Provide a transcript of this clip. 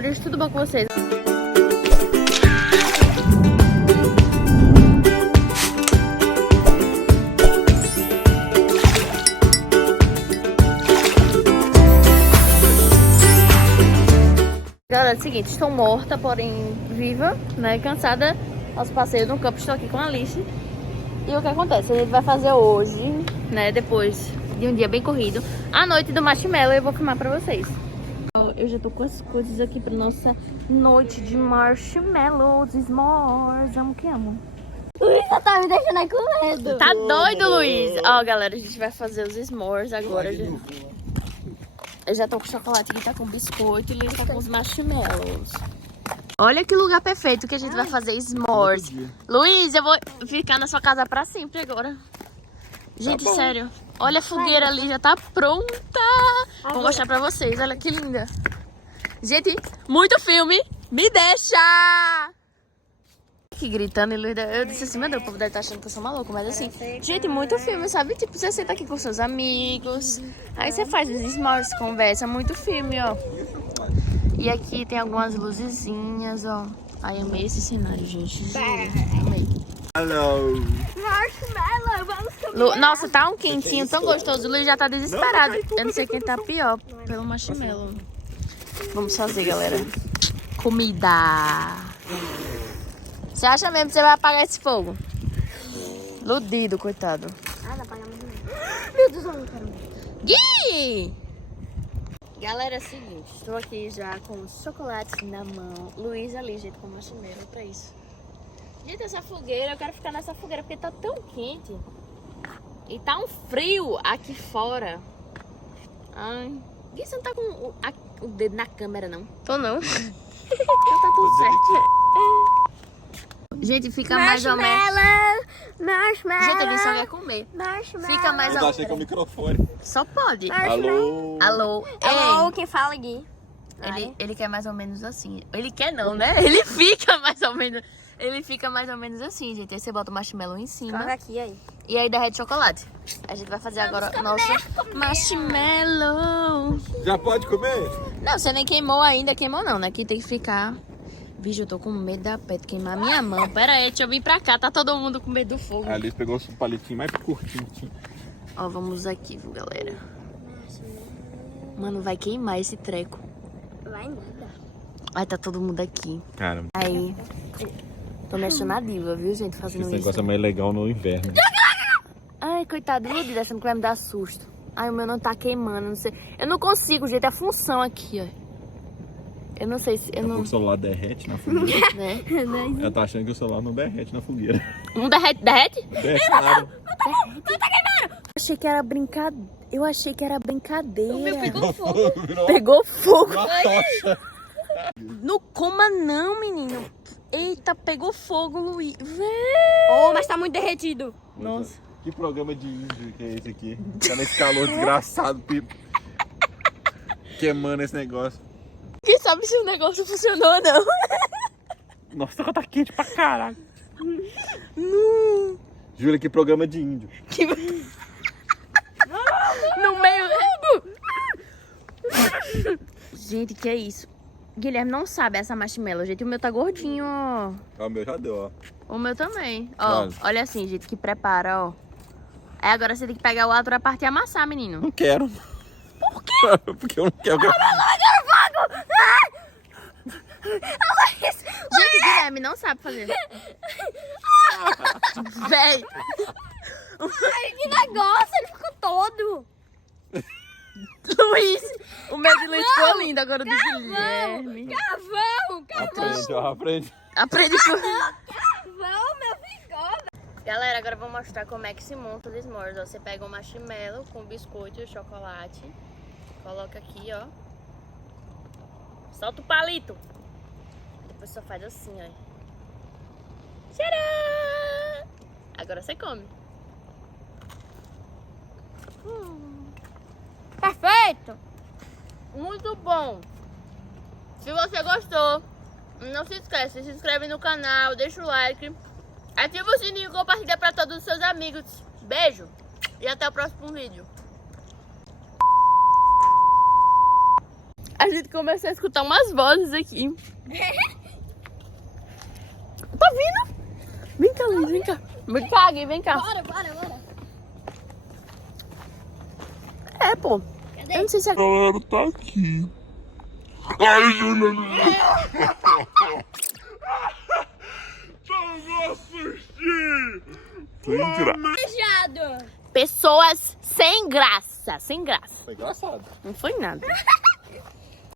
amores, tudo bom com vocês? Galera, é o seguinte, estou morta, porém viva, né, cansada aos passeios no campo. Estou aqui com a Alice. E o que acontece? A gente vai fazer hoje, né, depois de um dia bem corrido, a noite do marshmallow. Eu vou filmar pra vocês. Eu já tô com as coisas aqui pra nossa noite de marshmallows, s'mores, amo que amo. Luísa tá me deixando aí com medo. Tá doido, Luiz? Ó, galera, a gente vai fazer os s'mores agora. Eu já tô com chocolate, ele tá com biscoito e ele tá com os marshmallows. Olha que lugar perfeito que a gente vai fazer s'mores. Luiz, eu vou ficar na sua casa pra sempre agora. Gente, sério. Olha a fogueira ali, já tá pronta. Vou mostrar pra vocês, olha que linda. Gente, muito filme. Me deixa! Que gritando, e Luiz, eu disse assim, meu Deus, o povo deve estar achando que eu sou maluco, mas assim, gente, muito filme, sabe? Tipo, você senta aqui com seus amigos, aí você faz os s'mores, conversa, muito filme, ó. E aqui tem algumas luzezinhas, ó. Ai, amei esse cenário, gente. Juro, amei. Hello. Marshmallow, vamos comer. Nossa, tá um quentinho tão gostoso. O Luiz já tá desesperado. Eu não sei quem tá pior pelo marshmallow. Vamos fazer, galera. Comida. Você acha mesmo que você vai apagar esse fogo? Ludido, coitado. Ah, não apaga mais não. Meu Deus, eu não quero mais. Gui! Galera, é o seguinte. Estou aqui já com os chocolates na mão. Luiz ali, gente, com marshmallow pra isso. Gente, essa fogueira, eu quero ficar nessa fogueira porque tá tão quente. E tá um frio aqui fora. Ai. Gui, você não tá com o dedo na câmera, não? Tô não. Então tá tudo certo. Gente, fica mais ou menos... Marshmallow. Gente, ele só quer comer. Marshmallow. Fica mais Eu ou achei que é o microfone. Só pode. Alô? Alô? Alô, Ei. quem fala, Gui? Ele quer mais ou menos assim. Ele quer não, né? Ele fica mais ou menos... Ele fica mais ou menos assim, gente. Aí você bota o marshmallow em cima. Coloca aqui, aí. E aí derrete chocolate. A gente vai fazer agora o nosso marshmallow. Já pode comer? Não, você nem queimou ainda. Queimou não, né? Aqui tem que ficar... Vixe, eu tô com medo da pé de queimar minha mão. Pera aí, deixa eu vir pra cá. Tá todo mundo com medo do fogo. A Alice pegou um palitinho mais curtinho. Ó, vamos aqui, viu, galera? Mano, vai queimar esse treco. Vai nada. Ai, tá todo mundo aqui. Cara, Aí... Tô me achando a diva, viu, gente? Fazendo esse isso. negócio é mais legal no inverno. Ai, coitado, iludida, essa não vai me dar susto. Ai, o meu não tá queimando, não sei. Eu não consigo, gente, a função aqui, ó. Eu não sei se... Eu não... O celular derrete na fogueira. Né? Ela tá achando que o celular não derrete na fogueira. Não derrete? Derrete? Derrete nada. Achei que era brincadeira. Eu achei que era brincadeira. O meu pegou fogo. Pegou fogo. Uma tocha. Não coma não, menino. Eita, pegou fogo, Luiz. Oh, mas tá muito derretido. Nossa. Que programa de índio que é esse aqui? Tá nesse calor desgraçado, pipo. Queimando esse negócio. Quem sabe se o negócio funcionou ou não. Nossa, tá quente pra caralho. Não. Júlia, que programa de índio. Que... No meio... Gente, que é isso? Guilherme não sabe essa marshmallow, gente. O meu tá gordinho, ó. Ah, o meu já deu, ó. O meu também. Ó, Olha. olha assim, gente, que prepara, ó. Aí agora você tem que pegar o outra parte e amassar, menino. Não quero. Por quê? Porque eu não quero. Gente, Guilherme não sabe fazer. Véi. Ai, que negócio, ele ficou todo. Luiz. O meu de Luiz ficou lindo, agora o do Guilherme. Carvão, Aprende, ó, aprende. Aprende com... carvão, meu ficou. Galera, agora eu vou mostrar como é que se monta os s'mores. Ó, você pega um marshmallow com biscoito e o chocolate. Coloca aqui, ó. Solta o palito. Depois só faz assim, ó. Tcharam! Agora você come. Perfeito. Muito bom. Se você gostou, não se esquece, se inscreve no canal, deixa o like, ativa o sininho e compartilha para todos os seus amigos. Beijo e até o próximo vídeo. A gente começou a escutar umas vozes aqui. Tá vindo? Vem cá, Luiz, vem cá. Vem cá, Gui, vem cá. Bora, bora, bora. É, pô. Cadê? Eu não sei se é... A galera tá aqui. Ai, Júlia. Eu vou assistir. Beijado. Pessoas sem graça. Sem graça. Foi engraçado. Não foi nada.